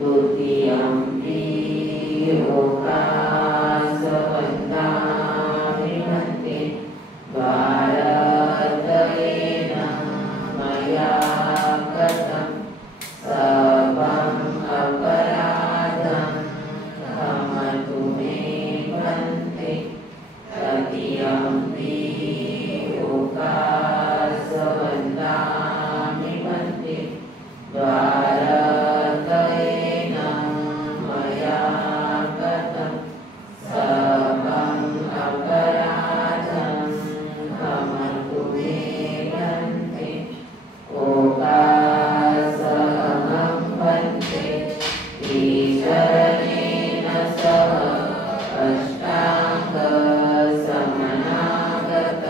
द्वितीयम्पि ओकासवन्दामि मन्ते भारतेन मया कृतं सर्वम् अपराधं क्षमतु मे मन्ते तृतीयम्पि ओकासवन्दामि मन्ते भारतेन मया कृतं सर्वम् अपराधं क्षमतु मे मन्ते ओकासहं वन्दे ईश्वरेण सह अष्टाङ्गसमनागत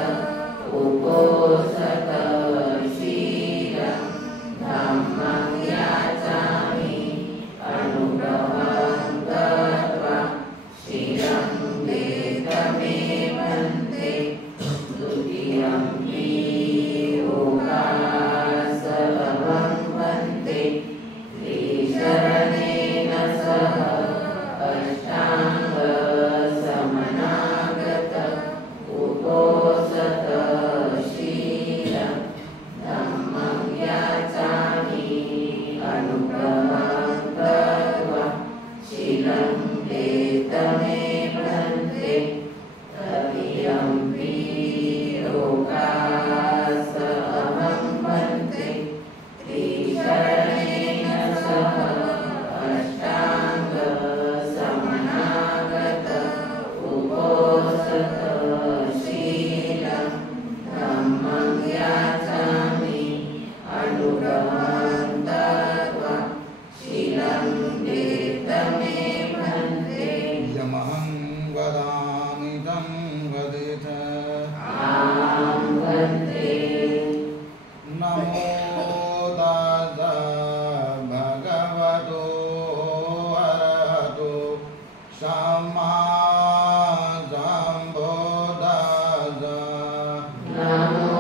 उपोषतशीलं धम्मं याचामि अनुग्रहं कृत्वा शीलं वेदमे वन्दे द्वितीयम्पि ओकासहं वन्दे ईश्वरेण सह अष्टाङ्गसमनागत उपोषतशीलं धम्मं याचामि अनुग्रहं कृत्वा शीलं वेदमे वन्दे तृतीयम्पि ओकासहं वन्दे ईश्वरेण सह अष्टाङ्गसमनागत उपोषतशीलं धम्मं याचामि अनुग्रहं कृत्वा शीलं वेदमे वन्दे यमहं वदामि तं वदेत आं वन्दे नमो तस्स भगवतो अरहतो सम्मा सम्बुद्धास्स नमो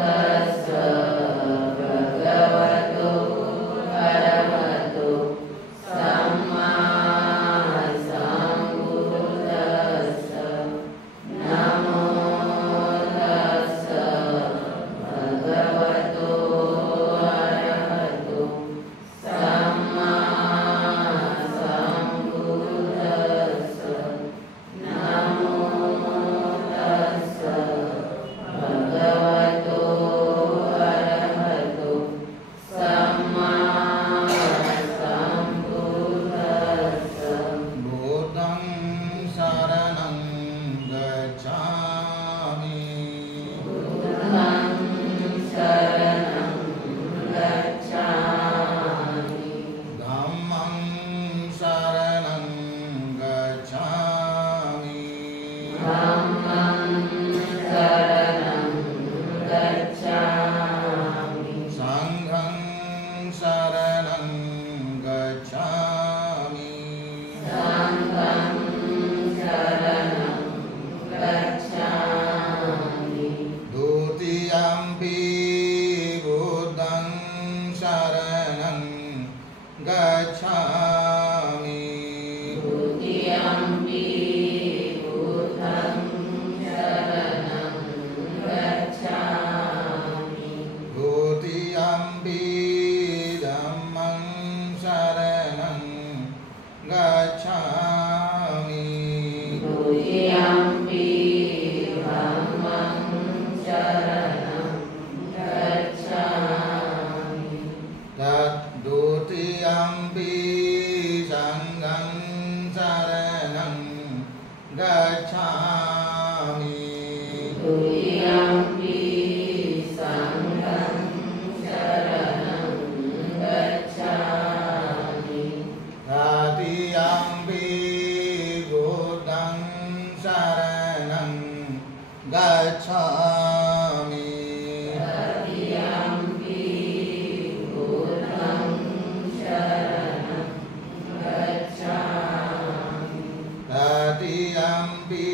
तस्स भगवतो अरहतो सम्मा सम्बुद्धास्स नमो तस्स भगवतो अरहतो सम्मा सम्बुद्धास्स नमो तस्स भगवतो अरहतो सम्मा सम्बुद्धास्स बुद्धं शरणं गच्छामि बुद्धं शरणं गच्छामि धम्मं शरणं गच्छामि धम्मं शरणं गच्छामि संघं शरणं गच्छामि संघं शरणं गच्छामि द्वितीयम्पि बुद्धं शरणं गच्छामि द्वितीयम्पि बुद्धं शरणं गच्छामि द्वितीयम्पि धम्मं शरणं गच्छामि द्वितीयम्पि धम्मं शरणं गच्छामि तद्द्वितीयम्पि संघं शरणं गच्छामि द्वितीयम्पि संघं शरणं गच्छामि तृतीयम्पि बुद्धं शरणं गच्छामि तृतीयम्पि बुद्धं शरणं गच्छामि तृतीयम्पि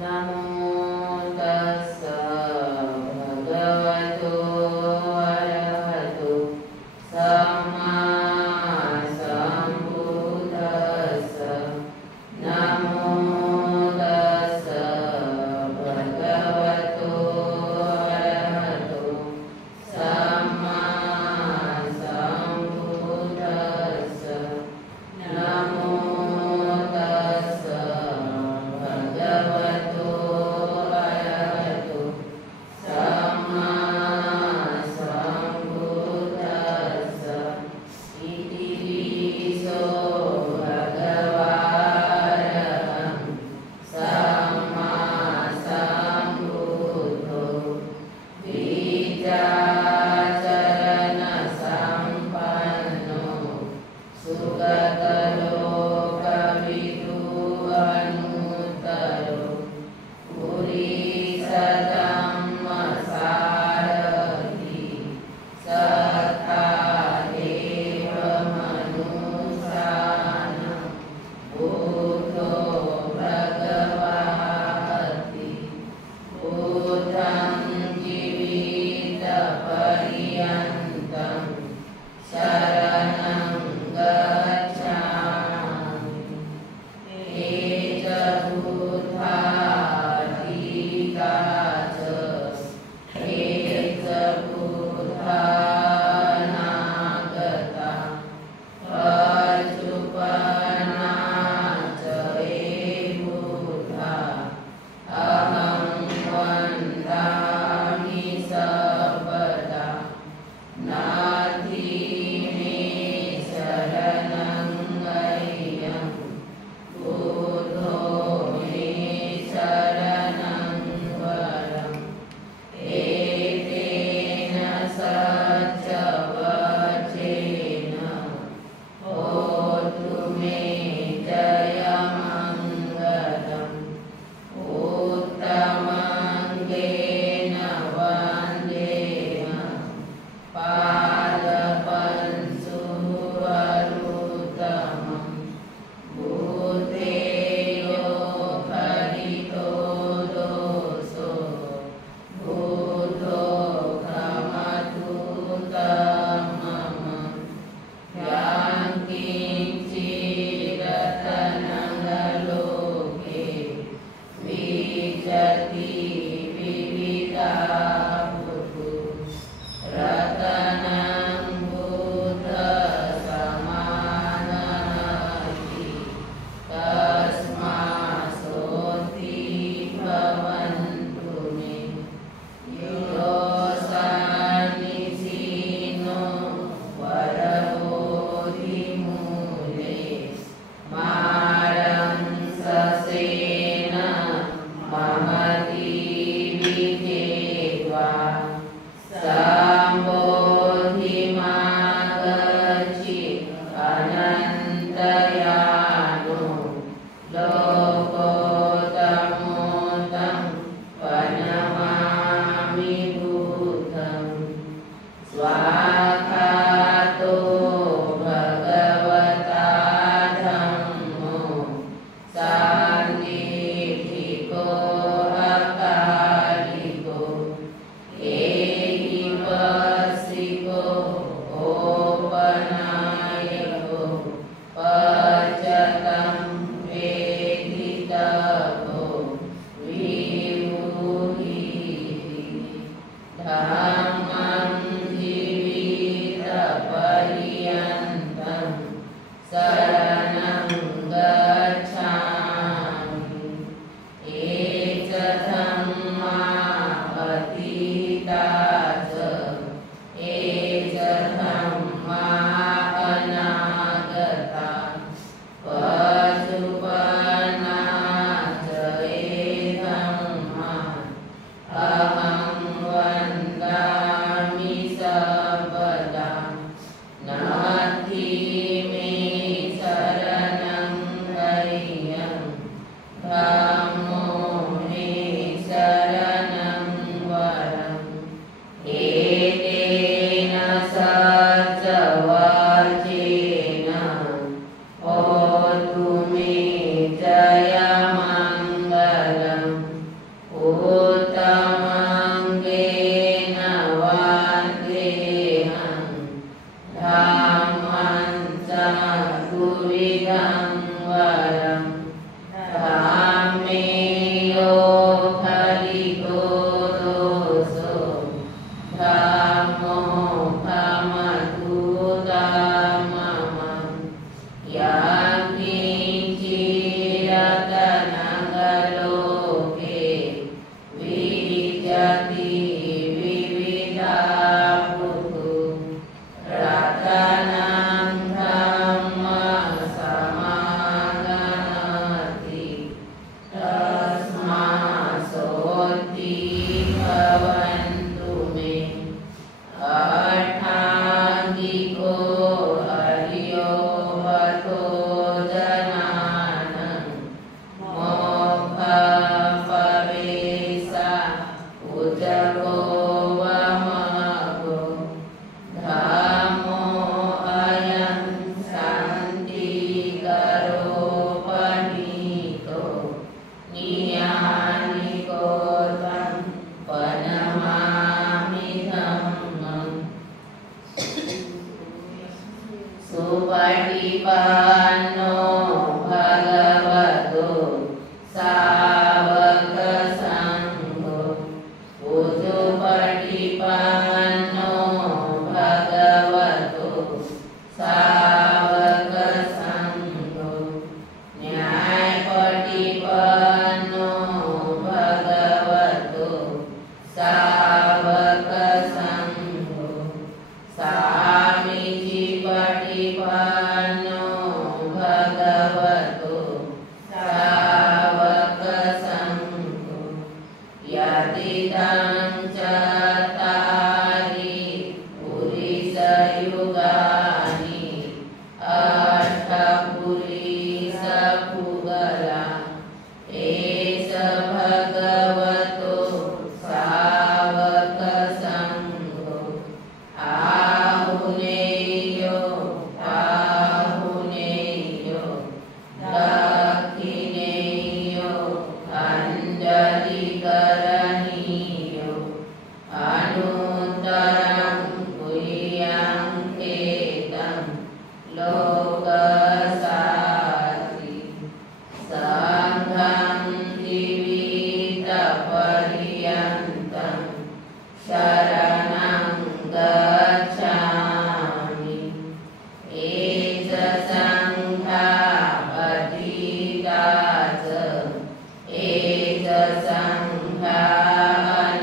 นะโมตัสสะภะคะวะโตอะระหะโตสัมมาสัมพุทธัสสะนะโมตัสสะภะคะวะโตอะระหะโตสัมมาสัมพุทธัสสะนะโมตัสสะภะคะวะโต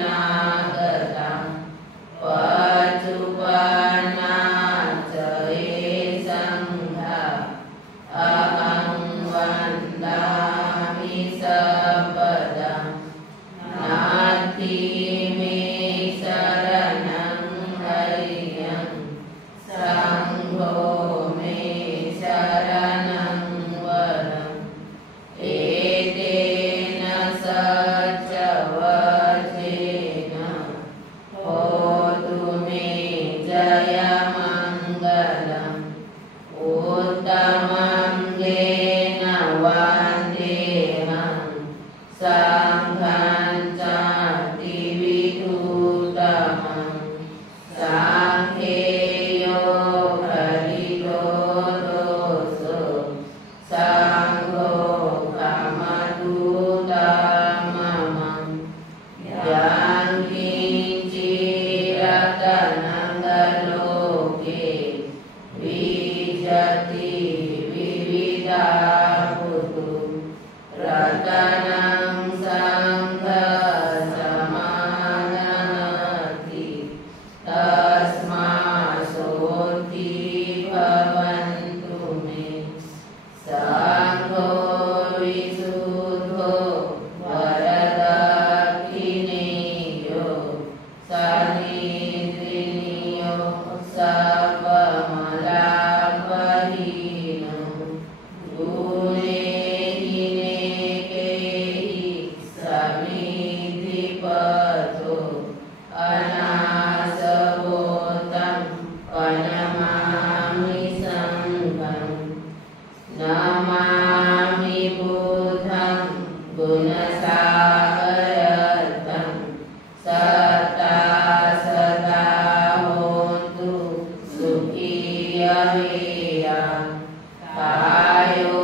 संघानागतं पचुपन्नाच ये संघा अहं वन्दामि सर्वदा नास्ति मे शरणं हरियं संघो मे शरणं वरम् एतेन सच्चवचेन होतु मे जयमङ्गलम् उत्तमङ्गेन वन्देऽहं संघं चातिविधुतमं सांख्येयो फलितो दोषो संघो कामदूतमम् यं किञ्चिरतनङ्गलोके विजति विविधा भूतु रतनं संघसमाननति तस्मासोऽति भवन्तु मे संघो विशुद्धो वरदक्षिणेयो सनिद्रियो सर्वमलापहीनो गुणेहिनेकेहि समिधिपथो अनासवोतं प्रणमामि संघं नमामि बुद्धं गुणसागरं सदा सदा होन्तु सुखी अवेया कायो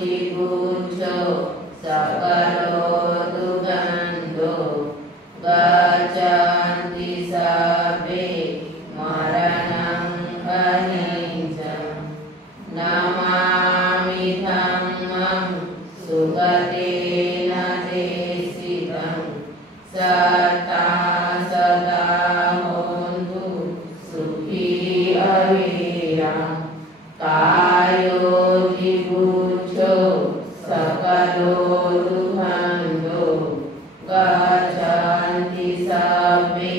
जिगुच्छो सकलो दुर्गन्धो गच्छन्ति सर्वे मरणं अनिच्छम् नमामि धम्मं सुगतेन देशितं सदा सदा होन्तु सुखी अवेया कायो जिगुच्छो सकलो दुर्गन्धो गच्छन्ति सर्वे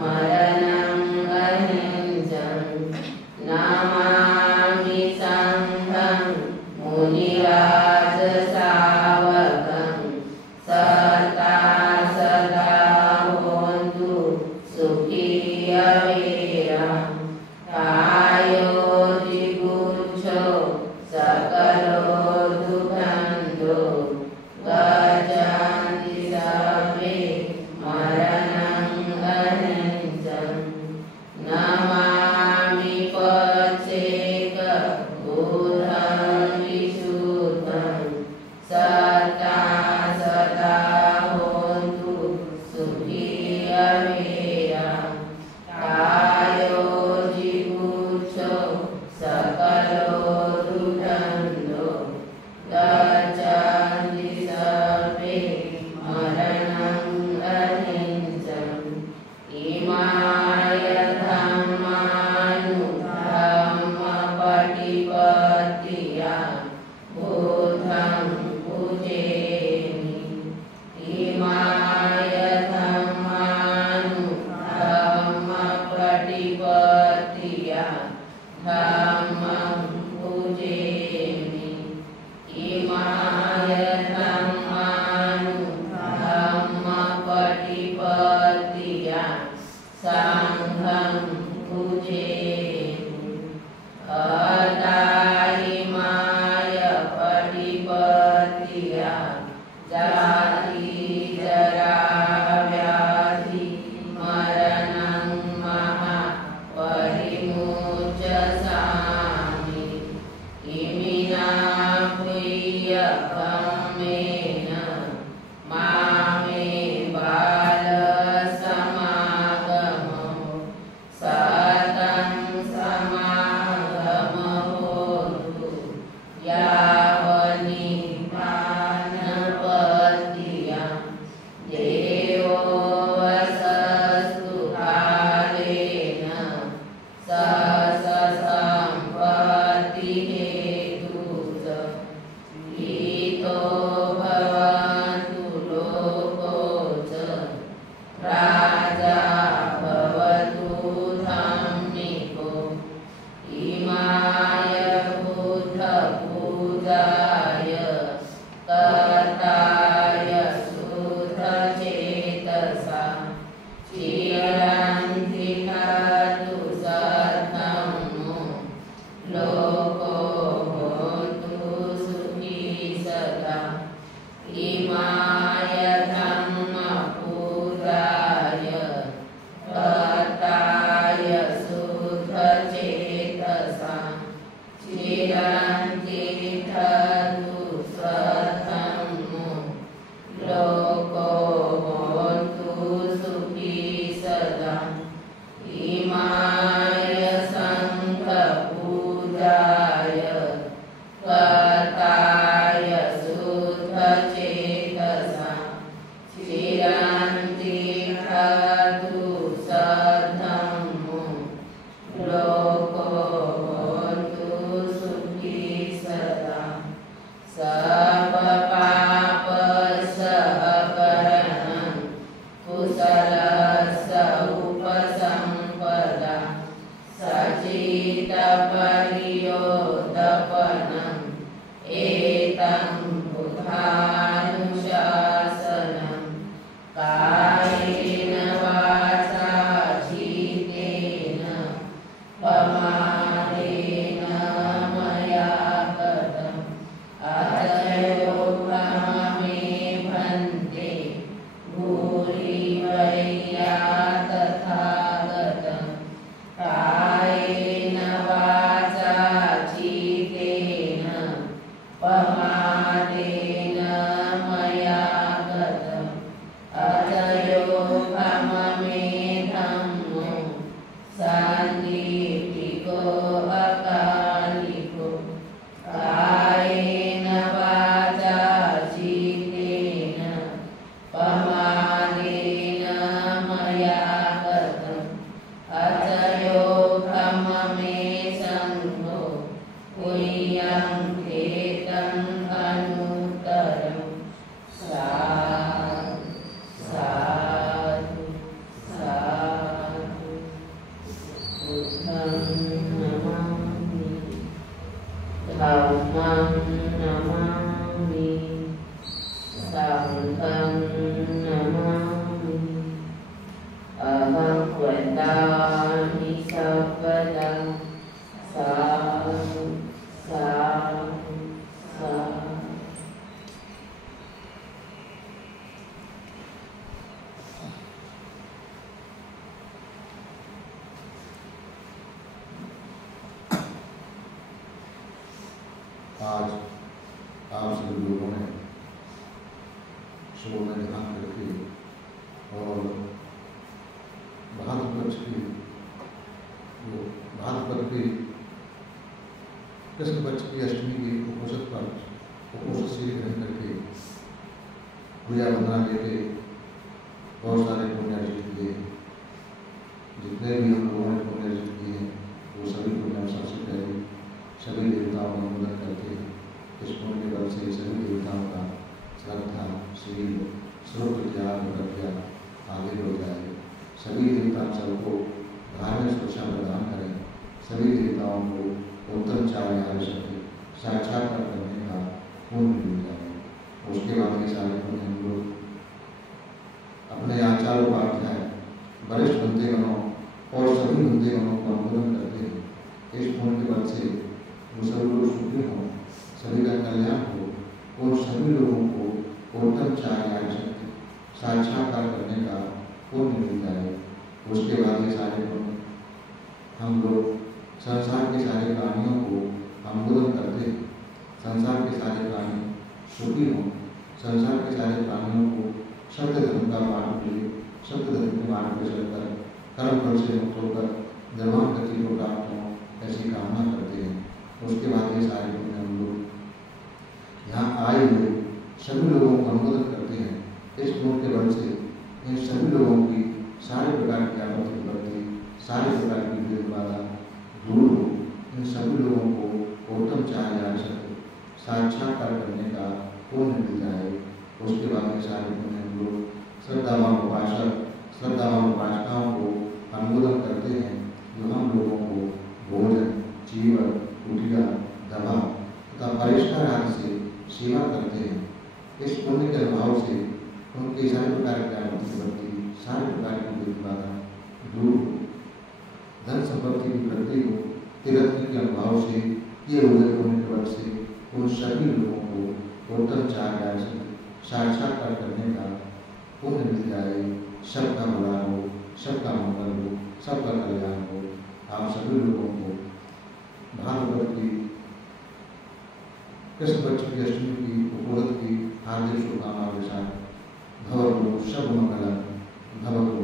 मरणं अनिच्छम् नमामि संघं मुनिराज सावकं सदा सदा कृष्ण पक्ष की अष्टमी के उपोषित पर उपोषित से ग्रहण करके पूजा वंदना लेके बहुत सारे पुण्य अर्जित किए। जितने भी हम लोगों ने पुण्य अर्जित किए हैं वो सभी पुण्य सबसे पहले सभी देवताओं का अनुमोदन करके इस पुण्य के बल से सभी देवताओं का श्रद्धा शील सर्व त्याग प्रज्ञा आगे बढ़ जाए। सभी देवता सबको धार्मिक सुरक्षा प्रदान करें। सभी देवताओं को उत्तम चार शक्ति साक्षात्कार करने का पुण्य मिल जाए। उसके बाद के सारे पुण्य हम लोग अपने आचार्य उपाध्याय वरिष्ठ बंदेगणों और सभी बंदेगणों को अनुमोदन करते हैं। इस पुण्य के बल से वो सभी लोग सुखी हों, सभी का कल्याण हो और सभी लोगों को उत्तम चार शक्ति साक्षात्कार करने का पुण्य मिल जाए। उसके बाद ये सारे पुण्य हम लोग संसार के सारे प्राणियों को अनुमोदन करते हैं। संसार के सारे प्राणी सुखी हों, संसार के सारे प्राणियों को सत्य धर्म का पाठ मिले, सत्य धर्म के मार्ग पर चलकर कर्म फल से मुक्त होकर निर्वाण गति को प्राप्त हों, ऐसी कामना करते हैं। उसके बाद ये सारे पुण्य हम लोग यहाँ आए हुए सभी लोगों को अनुमोदन करते हैं। इस पुण्य के बल से इन सभी लोगों की सारे प्रकार की आपत्ति विपत्ति सारे प्रकार की भेद बाधा दूर हो। इन सभी लोगों को उत्तम चार शक्ति साक्षात्कार करने का पुण्य मिल जाए। उसके बाद ये सारे पुण्य हम लोग श्रद्धावान उपासक श्रद्धावान उपासनाओं को अनुमोदन करते हैं, जो हम लोगों को भोजन जीवन कुटिया दवा तथा परिष्कार आदि से सेवा करते हैं। इस पुण्य के अभाव से उनके सारे प्रकार की आपत्ति विपत्ति सारे प्रकार की भेद बाधा दूर हो, धन संपत्ति की वृद्धि हो। तीर्थ के अभाव से ये हुए पुण्य के बल से उन सभी लोगों को उत्तम चार साक्षात्कार करने का पुण्य मिल जाए। सबका भला हो, सबका मंगल हो, सबका कल्याण हो। आप सभी लोगों को भागवत की कृष्ण पक्ष की अष्टमी की उपलब्धि की हार्दिक शुभकामनाओं के साथ भवतु सब मंगलम भवतु